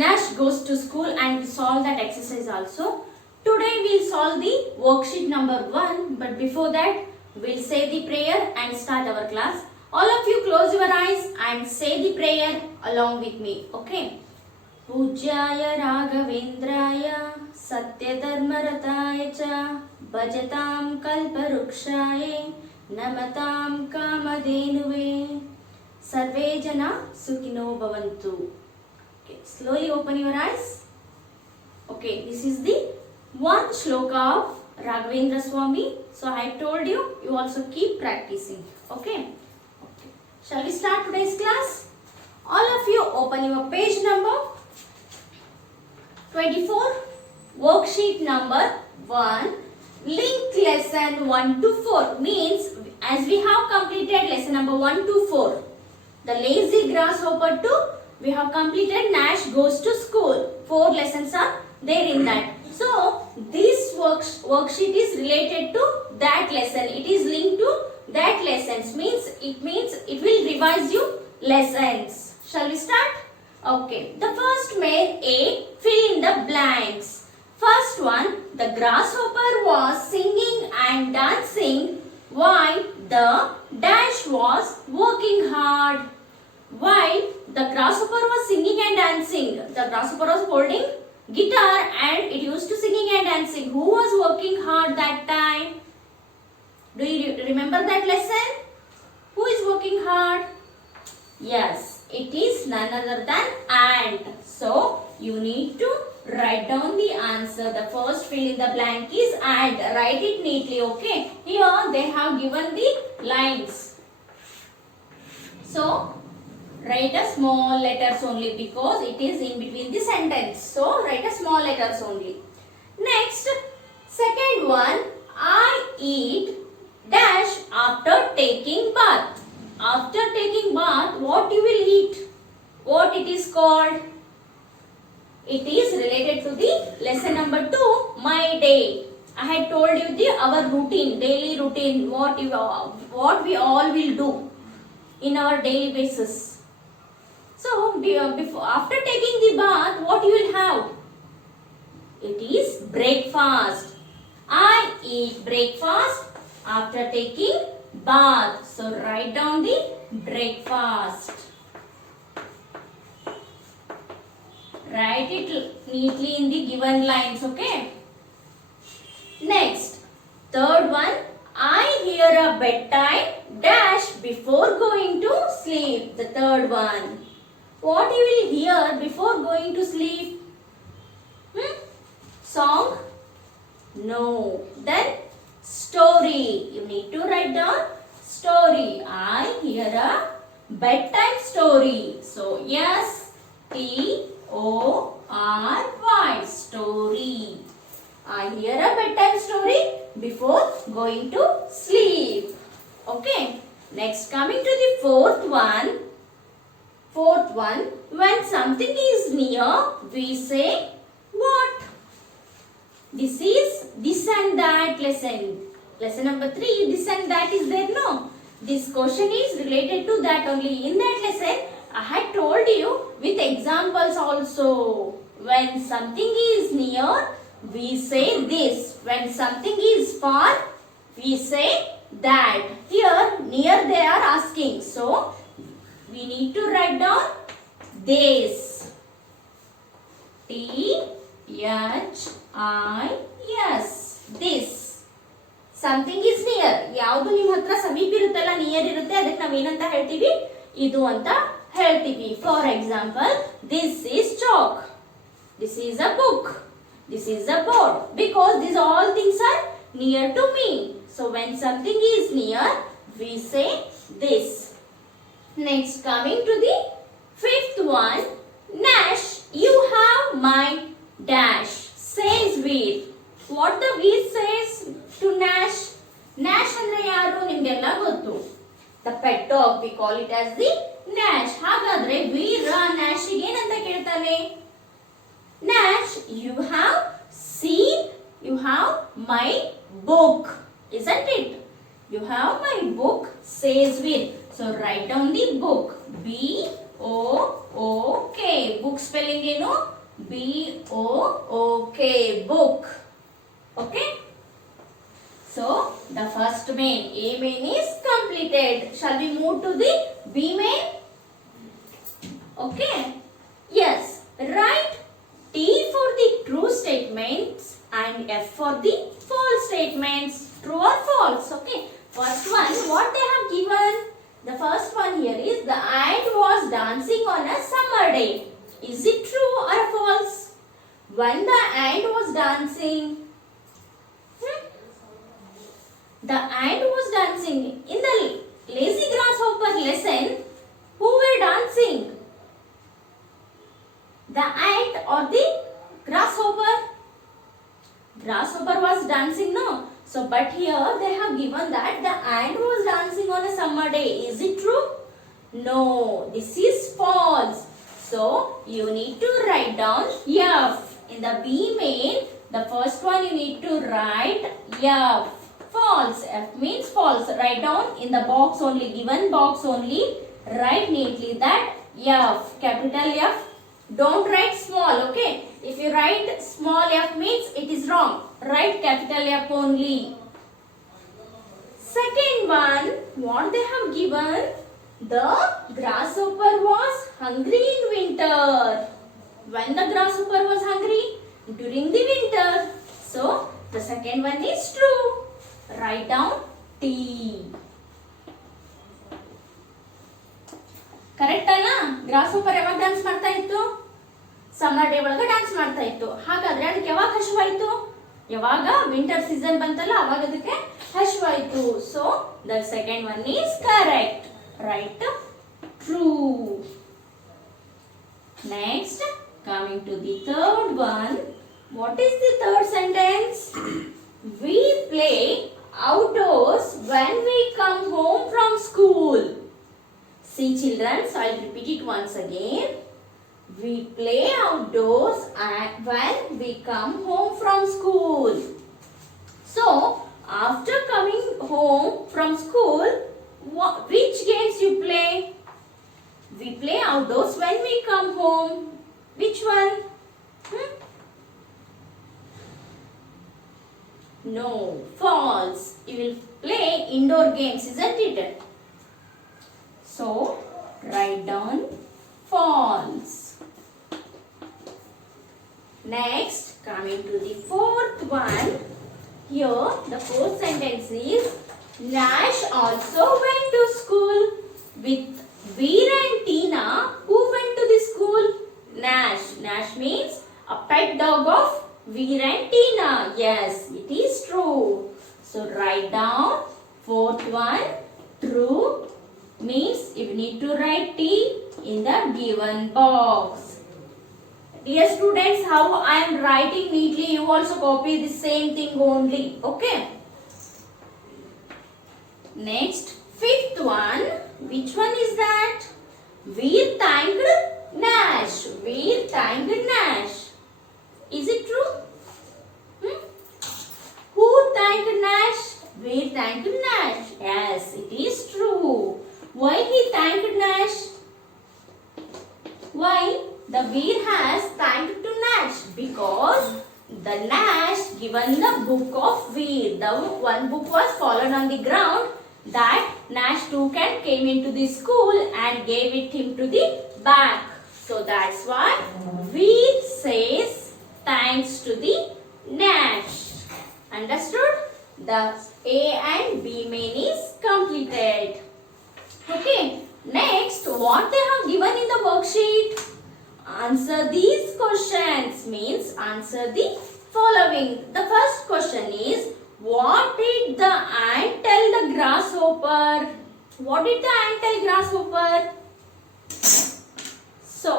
Nash goes to school and we solve that exercise also. Today we'll solve the worksheet number 1, but before that we'll say the prayer and start our class. All of you close your eyes and say the prayer along with me. Okay. पूज्याय राघवेन्द्राय सत्यधर्मरताय च भजतां कल्पवृक्षाय नमतां कामधेनुवे सर्वे जना सुखिनो भवन्तु. Okay, slowly open your eyes. Okay, this is the one shloka of Raghavendra Swami. So I told you, you also keep practicing. Okay. Okay. Shall we start today's class? All of you open your page number 24, worksheet number 1, link lesson 1 to 4. Means as we have completed lesson number 1 to 4, the lazy grasshopper 2, we have completed Nash goes to school. 4 lessons are there in that. So this worksheet is related to that lesson. It is linked to that lessons. Means it will revise you lessons. Shall we start? Okay, the first main A, fill in the blanks. First one, the grasshopper was singing and dancing while the dash was working hard. While the grasshopper was singing and dancing, the grasshopper was holding guitar and it used to singing and dancing. Who was working hard that time? Do you remember that lesson? Who is working hard? Yes, it is none other than ant. So, you need to write down the answer. The first fill in the blank is ant. Write it neatly, okay? Here they have given the lines. So, write a small letters only because it is in between the sentence. So, write a small letters only. Next, second one, I eat dash after taking bath. After taking bath, what you will eat? What it is called? It is related to the lesson number 2, my day. I had told you our routine, daily routine, what we all will do in our daily basis. So, after taking the bath, what you will have? It is breakfast. I eat breakfast after taking bath. So, write down the breakfast. Write it neatly in the given lines, okay? Next, third one, I hear a bedtime dash before going to sleep. The third one. What you will hear before going to sleep? Song? No. Then story. You need to write down story. I hear a bedtime story. So, yes, T-O-R-Y, story. I hear a bedtime story before going to sleep. Okay. Next, coming to the fourth one. Fourth one, when something is near, we say what? This is this and that lesson. Lesson number 3, this and that is there, no? This question is related to that only. In that lesson, I had told you with examples also. When something is near, we say this. When something is far, we say that. Here, near they are asking. So, we need to write down this. T-H-I-S. This. Something is near. ಯಾವುದು ನಿಮ್ಮ ಹತ್ರ ಸಮೀಪ ಇರುತ್ತಲ್ಲ, near ಇರುತ್ತೆ, ಅದಕ್ಕೆ ನಾವು ಏನಂತ ಹೇಳ್ತೀವಿ? ಇದು ಅಂತ ಹೇಳ್ತೀವಿ. For example, this is chalk. This is a book. This is a board. Because these all things are near to me. So when something is near, we say this. Next, coming to the fifth one, Nash, you have my dash, says Veer. What the Veer says to Nash? Nash andre yaru nimgealla gottu. The pet dog, we call it as the Nash. ಹಾಗಾದ್ರೆ Veer Nash ಗೆ ಏನಂತ ಕೇಳ್ತಾನೆ? Nash, you have seen, you have my book, isn't it? You have my book, says Veer. So write down the book. B B-O-O-K. Book spelling ಏನು? B-O-O-K. Book. Okay? So, the first main, A main is completed. Shall we move to the B main? Okay. Yes. Write T for the true statements and F for the false statements. True or false? Okay. First one, what they have given? The first one here is the ant was dancing on a summer day. Is it true or false? When the ant was dancing, the ant was dancing. In the lazy grasshopper lesson, who were dancing? The ant or the grasshopper? Grasshopper was dancing, no? So, but here they have given that the ant was dancing on a summer day. Is it true? No, this is false. So, you need to write down F. In the B main, the first one you need to write F. False. F means false. Write down in the box only, given box only. Write neatly that F. Capital F. Don't write small, okay? If you write small f means it is wrong. Write capital F only. Second one, what they have given? The grasshopper was hungry in winter. When the grasshopper was hungry? During the winter. So, the second one is true. Write down T. Correct ಅಲ್ಲ? ಗ್ರಾಸ್ಹೋಪರ್ ಯಾವಾಗ dance ಮಾಡ್ತಾ ಇತ್ತು? Summer day ಒಳಗೆ dance ಮಾಡ್ತಾ ಇತ್ತು. ಹಾಗಾದ್ರೆ ಅದಕ್ಕೆ ಯಾವಾಗ ಹಸಿವಾಯ್ತು? ಯಾವಾಗ ವಿಂಟರ್ ಸೀಸನ್ ಬಂತಲ್ಲ ಅವಾಗ ಅದಕ್ಕೆ ಹಸಿವಾಯ್ತು. So the second one is correct. Right true. Next coming to the third one. What is the third sentence? We play outdoors when we come home from school. See children, so I'll repeat it once again. We play outdoors when we come home from school. So, after coming home from school, which games you play? We play outdoors when we come home. Which one? No, false. You will play indoor games, isn't it? So, write down false. Next, coming to the fourth one. Here, the fourth sentence is Nash also went to school with Veer and Tina. Who went to the school? Nash. Nash means a pet dog of Veer and Tina. Yes, it is true. So, write down fourth one. True means you need to write T in the given box. Dear students, how I am writing neatly, you also copy the same thing only. Okay. Next, fifth one. Which one is that? Veer thanked Nash. Veer thanked Nash. Is it true? Who thanked Nash? Veer thanked Nash. Yes, it is true. Why he thanked Nash? Why? The Veer has thanked to Nash because the Nash given the book of Veer. The one book was fallen on the ground that Nash took and came into the school and gave it him to the back. So that's why Veer says thanks to the Nash. Understood? The A and B main is completed. Okay. Next, what they have given in the worksheet? Answer these questions means answer the following. The first question is, what did the ant tell the grasshopper? What did the ant tell grasshopper? So,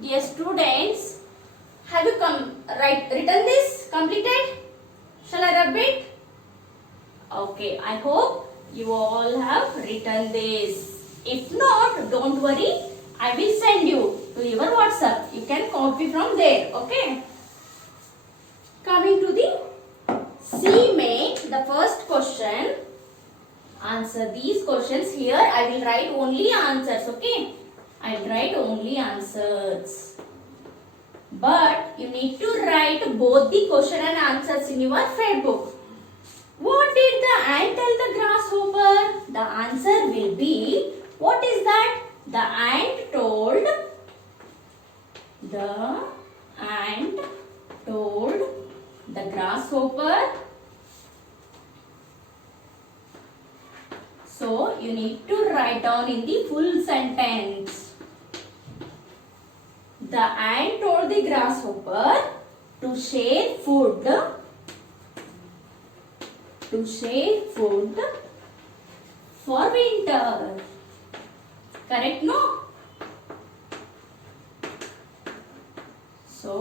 dear students, have you written this? Completed? Shall I rub it? Okay, I hope you all have written this. If not, don't worry. I will send you to your WhatsApp. You can copy from there. Okay. Coming to the C main, the first question. Answer these questions here. I will write only answers. Okay. I'll write only answers. But you need to write both the question and answers in your fair book. What did the ant tell the grasshopper? The answer will be, what is that? The ant told the grasshopper. So you need to write down in the full sentence. The ant told the grasshopper to share food. To share food for winter. Correct, no? So,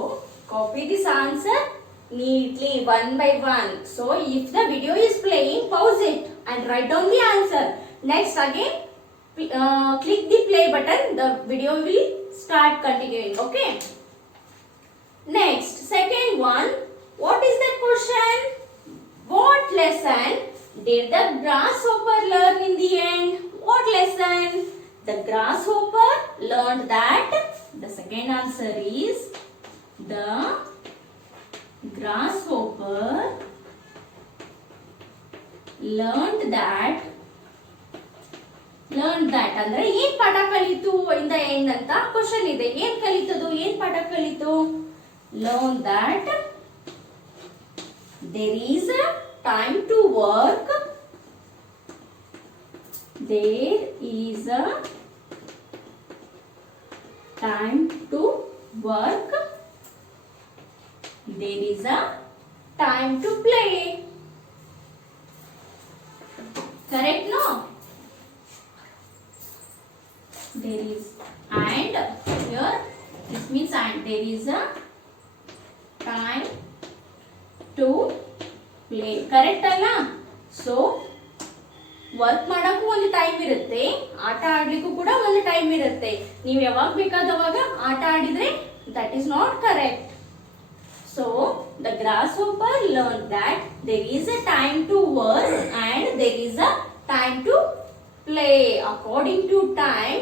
copy this answer neatly one by one. So, if the video is playing, pause it and write down the answer. Next, again, click the play button. The video will start continuing. Okay? Next, second one. What is the question? What lesson did the grasshopper learn in the end? What lesson? The grasshopper learned that. The second answer is the grasshopper learned that ಅಂದ್ರೆ ಏನ್ ಪಾಠ ಕಲಿತು in the end ಅಂತ question ಇದೆ. ಏನ್ ಕಲಿತದು? ಏನ್ ಪಾಠ ಕಲಿತು? Learn that there is a time to work. There is a time to work. There is a time to play. Correct, no? There is and here this means and there is a time to play. Correct ಅಲ್ಲ? So work ಮಾಡಕ್ಕೂ ಒಂದು time ಇರುತ್ತೆ, ಆಟ ಆಡ್ಲಿಕ್ಕೂ ಕೂಡ ಒಂದು time ಇರುತ್ತೆ. ನೀವು ಯಾವಾಗ ಬೇಕಾದವಾಗ ಆಟ ಆಡಿದ್ರೆ that is not correct. So the grasshopper learned that there is a time to work and there is a time to play. According to time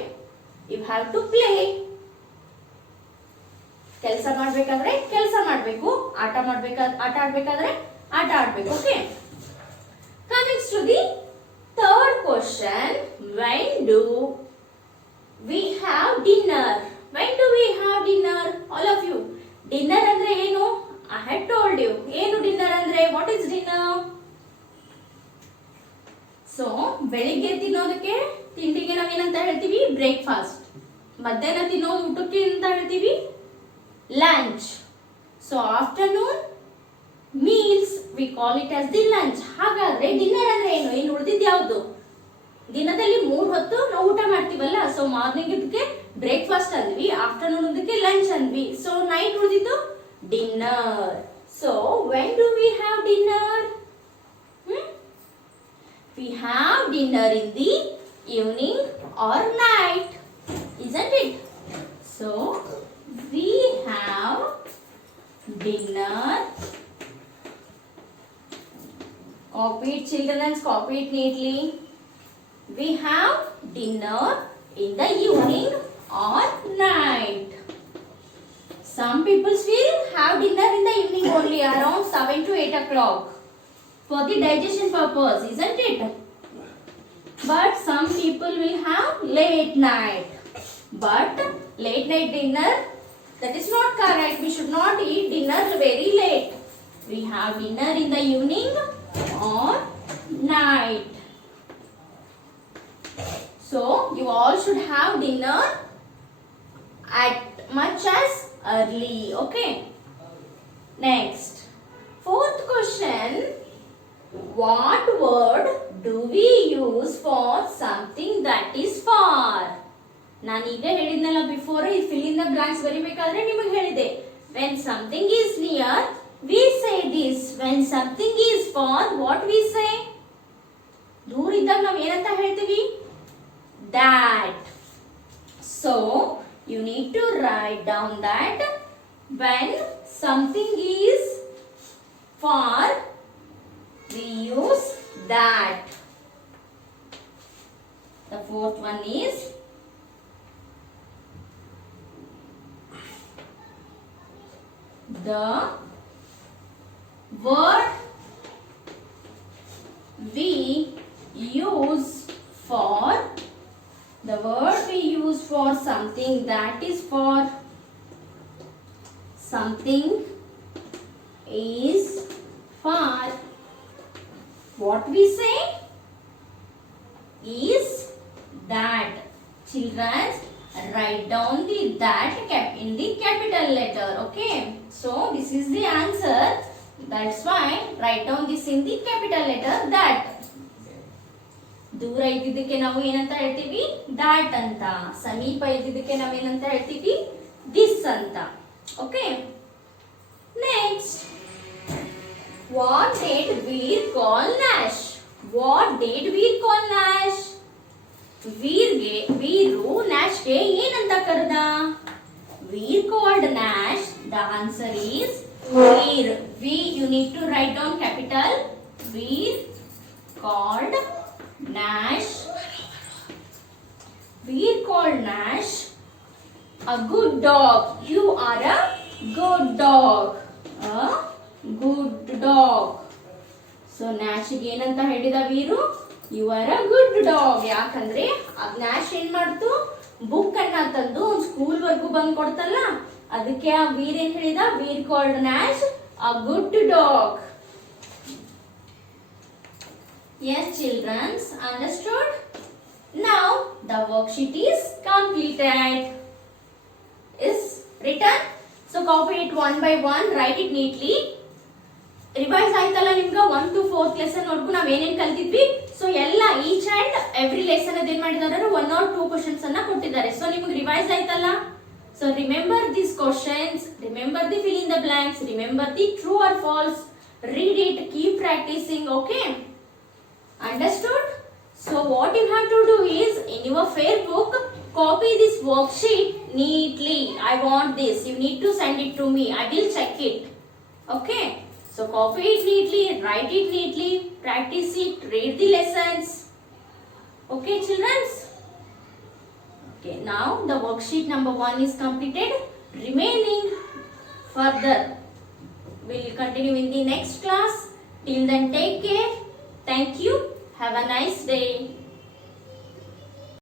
you have to play. ಕೆಲಸ ಮಾಡಬೇಕಾದ್ರೆ ಕೆಲಸ ಮಾಡಬೇಕು, ಆಟ ಆಡಬೇಕಾದ್ರೆ ಆಟ ಆಡಬೇಕು. Okay, coming to the third question. When do we have dinner? When do we have dinner? All of you, dinner ಅಂದ್ರೆ ಏನು? I had told you. ಏನು dinner ಅಂದ್ರೆ? What is dinner? So ಬೆಳಿಗ್ಗೆ ತಿನ್ನೋದಕ್ಕೆ ತಿಂಡಿಗೆ ನಾವೇನಂತ ಹೇಳ್ತೀವಿ? ಬ್ರೇಕ್ಫಾಸ್ಟ್. ಮಧ್ಯಾಹ್ನ ತಿನ್ನೋ ಊಟಕ್ಕೆ ಅಂತ ಹೇಳ್ತೀವಿ lunch. So afternoon meals we call it as the lunch. ಹಾಗಾದ್ರೆ ಡಿನ್ನರ್ ಅಂದ್ರೆ ಏನು? ಇನ್ನು ಉಳಿದಿದ್ದು ಯಾವುದು? ದಿನದಲ್ಲಿ 3 ಹೊತ್ತು ನಾವು ಊಟ ಮಾಡ್ತೀವಲ್ಲ. ಸೊ ಮಾರ್ನಿಂಗ್ ಇದಕ್ಕೆ ಬ್ರೇಕ್ಫಾಸ್ಟ್ ಅಂದ್ವಿ, ಆಫ್ಟರ್ನೂನ್ ಇದಕ್ಕೆ ಲಂಚ್ ಅಂದ್ವಿ. ಸೊ ನೈಟ್ ಉಳಿದಿದ್ದು dinner. So when do we have dinner? We have dinner in the evening or night, isn't it? So we have dinner. Copy it, children, copy it neatly. We have dinner in the evening or night. Some people will have dinner in the evening only, around 7 to 8 o'clock for the digestion purpose, isn't it? But some people will have late night. But late night dinner, that is not correct. We should not eat dinner very late. We have dinner in the evening or night. So you all should have dinner at much as early. Okay. Next, fourth question. What word do we use for something that is far? ನಾನು ಈಗ ಹೇಳಿದ್ನಲ್ಲ before, ಈ fill in the blanks ಬರಿಬೇಕಾದ್ರೆ ನಿಮಗೆ ಹೇಳಿದೆ. When something is near, we say this. When something is far, what we say? ದೂರ ಇದ್ದಾಗ ನಾವು ಏನಂತ ಹೇಳ್ತೀವಿ? That. So you need to write down that when something is far, we use that. The fourth one is The word we use for something, that is for something, is for what we say is that. Children, write down the that in the capital letter. Okay, so this is the answer. That's why write down this in the capital letter, that. ದೂರ ಇದ್ದಿದ್ದಕ್ಕೆ ನಾವು ಏನಂತ ಹೇಳ್ತೀವಿ, ದಾಟ್ ಅಂತ. ಸಮೀಪ ಇದ್ದಿದ್ದಕ್ಕೆ ನಾವೇನಂತ ಹೇಳ್ತೀವಿ, this ಅಂತ. Okay, next, what did Veer call Nash? What did Veer call Nash? Veeru ನ್ಯಾಶ್ಗೆ ಏನಂತ ಕರೆದ? Veer called Nash. The answer is Veer. You need to write down capital. Veer called Nash. Veer called Nash a good dog. You are a good dog. A good dog. So Nash ಗೆ ಏನಂತ ಹೇಳಿದ Veeru? You are a good dog. ಯಾಕಂದ್ರೆ Nash ಏನ್ ಮಾಡ್ತು, book ಅನ್ನ ತಂದು ಒಂದು school ವರ್ಗೂ ಬಂದ್ ಕೊಡ್ತಲ್ಲ, ಅದಕ್ಕೆ ಆ ವೀರ್ ಏನ್ ಹೇಳಿದ? Veer called Nash a good dog. Yes, children, understood? Now the worksheet is completed. Is written. So copy it one by one, write it neatly. Revise ಆಯ್ತಲ್ಲ ನಿಮ್ಗೆ 1 to 4th ಲೆಸನ್ ವರ್ಗೂ ನಾವ್ ಏನೇನ್ ಕಲ್ತಿದ್ವಿ. ಸೊ ಎಲ್ಲ ಈಚ್ ಅಂಡ್ ಎವ್ರಿ ಲೆಸನ್ ಅದೇನ್ ಮಾಡಿದಾರೆ, 1 or 2 questions ಅನ್ನ ಕೊಟ್ಟಿದ್ದಾರೆ. So ನಿಮ್ಗೆ ರಿವೈಸ್ ಆಯ್ತಲ್ಲ. So remember these questions, remember the fill in the blanks, remember the true or false, read it, keep practicing. Okay, understood? So what you have to do is, in your fair book, copy this worksheet neatly. I want this, you need to send it to me, I will check it. Okay, so copy it neatly, write it neatly, practice it, read the lessons. Okay, children? Okay, now the worksheet number 1 is completed. Remaining further we'll continue in the next class. Till then, take care. Thank you. Have a nice day.